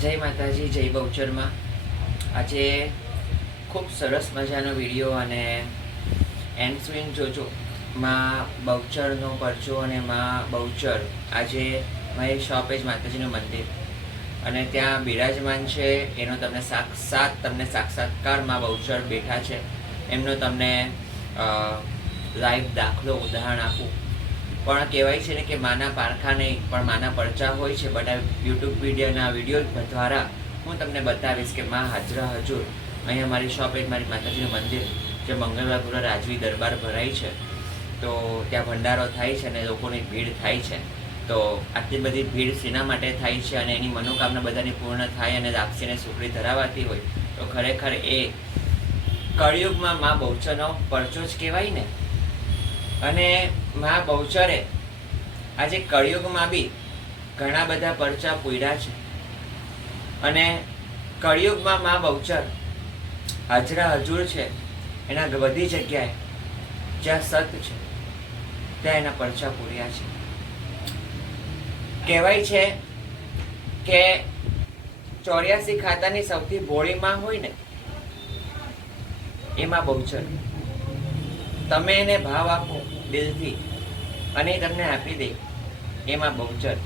જય માતાજી, જય બહુચરમાં. આજે ખૂબ સરસ મજાનો વીડિયો અને એન્ડ સ્વિંગ જોજો. માં બહુચરનો પરચો અને માં બહુચર. આજે મારી શોપ જ માતાજીનું મંદિર. અને ત્યાં બિરાજમાન છે, એનો તમને સાક્ષાત, તમને સાક્ષાત્કારમાં બહુચર બેઠા છે. એમનો તમને લાઈવ દાખલો, ઉદાહરણ આપું. પણ કહેવાય છે ને કે માના પારખા નહીં પણ માના પરચા હોય છે બધા યુટ્યુબ વિડીયોના વીડિયો દ્વારા હું તમને બતાવીશ કે માં હાજરા હજુર. અહીંયા મારી શોપ એક મારી માતાજીનું મંદિર, જે મંગળવારપુર રાજવી દરબાર ભરાય છે. તો ત્યાં ભંડારો થાય છે અને લોકોની ભીડ થાય છે. તો આટલી બધી ભીડ શેના માટે થાય છે અને એની મનોકામના બધાની પૂર્ણ થાય અને લાપસીને સુખડી ધરાવાતી હોય, તો ખરેખર એ કળિયુગમાં મા બહુચનો પરચો જ કહેવાય ને. અને મા બહુચરે આજે કળિયુગમાં બી ઘણા બધા પરચા પૂર્યા છે. અને કળિયુગમાં મા બહુચર હાજરા હજુર છે. એના બધી જગ્યાએ જ્યાં સત છે, ત્યાં એના પરચા પૂર્યા છે. કહેવાય છે કે ચોર્યાસી ખાતાની સૌથી ભોળી માં હોય ને, એમાં બહુચર. તમે એને ભાવ આપો દિલથી અને તમને આપી દે. એમાં બહુચર.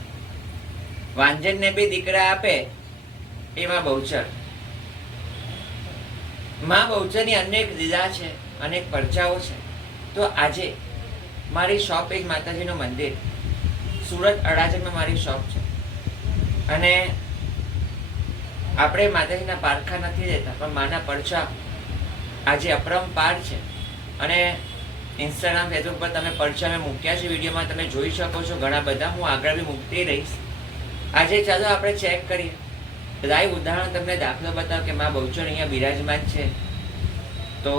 વાંજનને બી દીકરા આપે, એમાં બહુચર. માં બહુચરની અનેક લીલા છે, અનેક પરચાઓ છે. તો આજે મારી શોપ એક માતાજીનું મંદિર. સુરત અડાજણમાં મારી શોપ છે. અને આપણે માતાજીના પારખા નથી દેતા પણ માના પરચા આજે અપરંપાર છે. અને ઇન્સ્ટાગ્રામ ફેસબુક પર તમે પરચા મેં મૂક્યા છે. વિડીયોમાં તમે જોઈ શકો છો ઘણા બધા. હું આગળ બી મૂકતી રહીશ. આજે ચાલો આપણે ચેક કરીએ. લાઈવ ઉદાહરણ તમને દાખલો બતાવો કે મા બહુચર અહીંયા બિરાજમાન છે. તો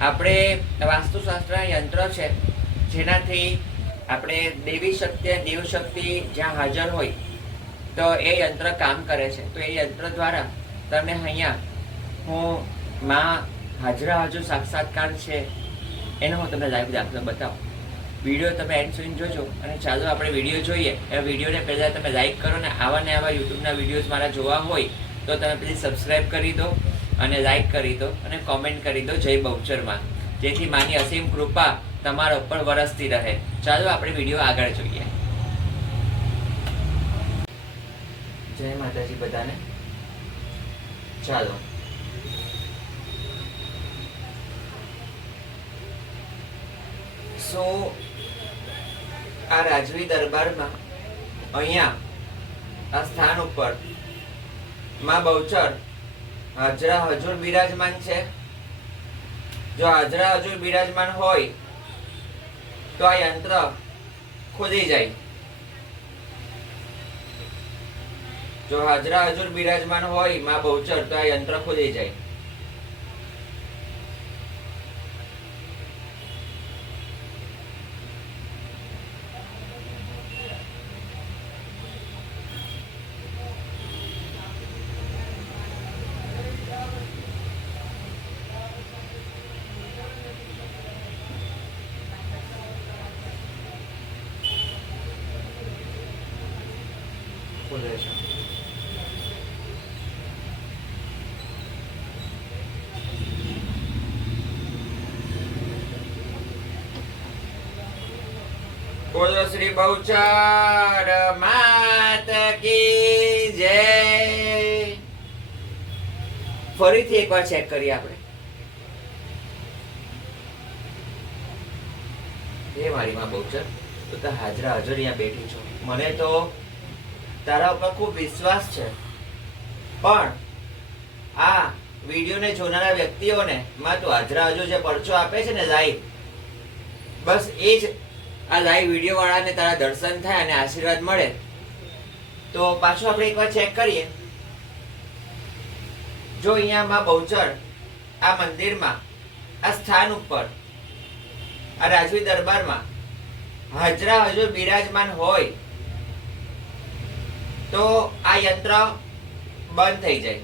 આપણે વાસ્તુશાસ્ત્ર યંત્ર છે. જેનાથી આપણે દેવી શક્તિ અને દેવ શક્તિ જ્યાં હાજર હોય, તો એ યંત્ર કામ કરે છે. તો એ યંત્ર દ્વારા તમને અહીંયા હું મા હાજરા હાજર સાક્ષાત્કાર છે. એનો હું તમને લાઈવ દાખલો બતાવું. વીડિયો તમે એન્ડ સુધી જોજો અને ચાલો આપણે વીડિયો જોઈએ. એ વિડીયોને પહેલાં તમે લાઈક કરો ને આવા ને આવા યુટ્યુબના વિડીયોઝ મારા જોવા હોય તો તમે પ્લીઝ સબસ્ક્રાઈબ કરી દો અને લાઈક કરી દો અને કોમેન્ટ કરી દો જય બહુચરમાં. જેથી માની અસીમ કૃપા તમારા ઉપર વરસતી રહે. ચાલો આપણે વીડિયો આગળ જોઈએ. જય માતાજી બધાને. ચાલો. સો આ રાજવી દરબારમાં અહીંયા આ સ્થાન ઉપરમાં બહુચર હાજરા હજુર બિરાજમાન છે. જો હાજરા હજુર બિરાજમાન હોય તો આ યંત્ર ખુલી જાય. જો હાજરા હજુર બિરાજમાન હોયમાં બહુચર તો આ યંત્ર ખુલી જાય. છે. બોલો શ્રી બહુચર માત જય. ફરીથી એકવાર ચેક કરીએ આપણે. એ મારી માં બહુચર તો હાજરા હાજર અહીંયા બેઠી છો. મને તો તારા ઉપર ખૂબ વિશ્વાસ છે. પણ આ વિડીયોને જોનારા વ્યક્તિઓને માં તું હાજરા હજુ જે પરચો આપે છે ને લાઈવ બસ એ જ આ લાઈવ વીડિયો વાળાને તારા દર્શન થાય અને આશીર્વાદ મળે. તો પાછું આપણે એકવાર ચેક કરીએ. જો અહીંયા માં બહુચર આ મંદિરમાં, આ સ્થાન ઉપર, આ રાજવી દરબારમાં હાજરા હજુ બિરાજમાન હોય તો આ યંત્ર બંધ થઈ જાય.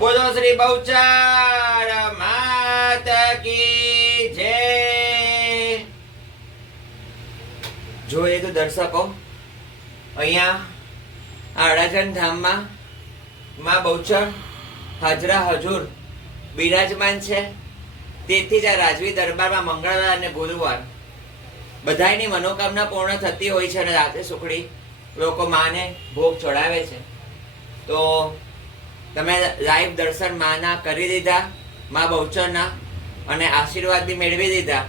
બોલો શ્રી બહુચાર માત કી જય. જોઈએ તો દર્શકો, અહીંયા આડાજન ધામમાં માં બહુચર, હાજરા હજુર બિરાજમાન છે. તેથી જ આ રાજવી દરબારમાં મંગળવાર અને ગુરુવાર બધાયની મનોકામના પૂર્ણ થતી હોય છે અને રાતે સુખડી લોકો માને, ભોગ ચડાવે છે. તો તમે લાઈવ દર્શન માના કરી દીધા, મા બહુચરના અને આશીર્વાદ બી મેળવી દીધા.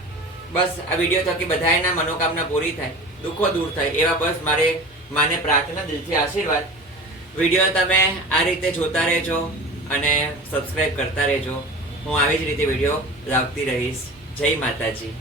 બસ આ વીડિયો થકી બધાયના મનોકામના પૂરી થાય, દુઃખો દૂર થાય, એવા બસ મારે માને પ્રાર્થના, દિલથી આશીર્વાદ. વીડિયો તમે આ રીતે જોતા રહેજો અને સબસ્ક્રાઈબ કરતા રહેજો. હું આવી જ રીતે વીડિયો લાવતી રહીશ. જય માતાજી.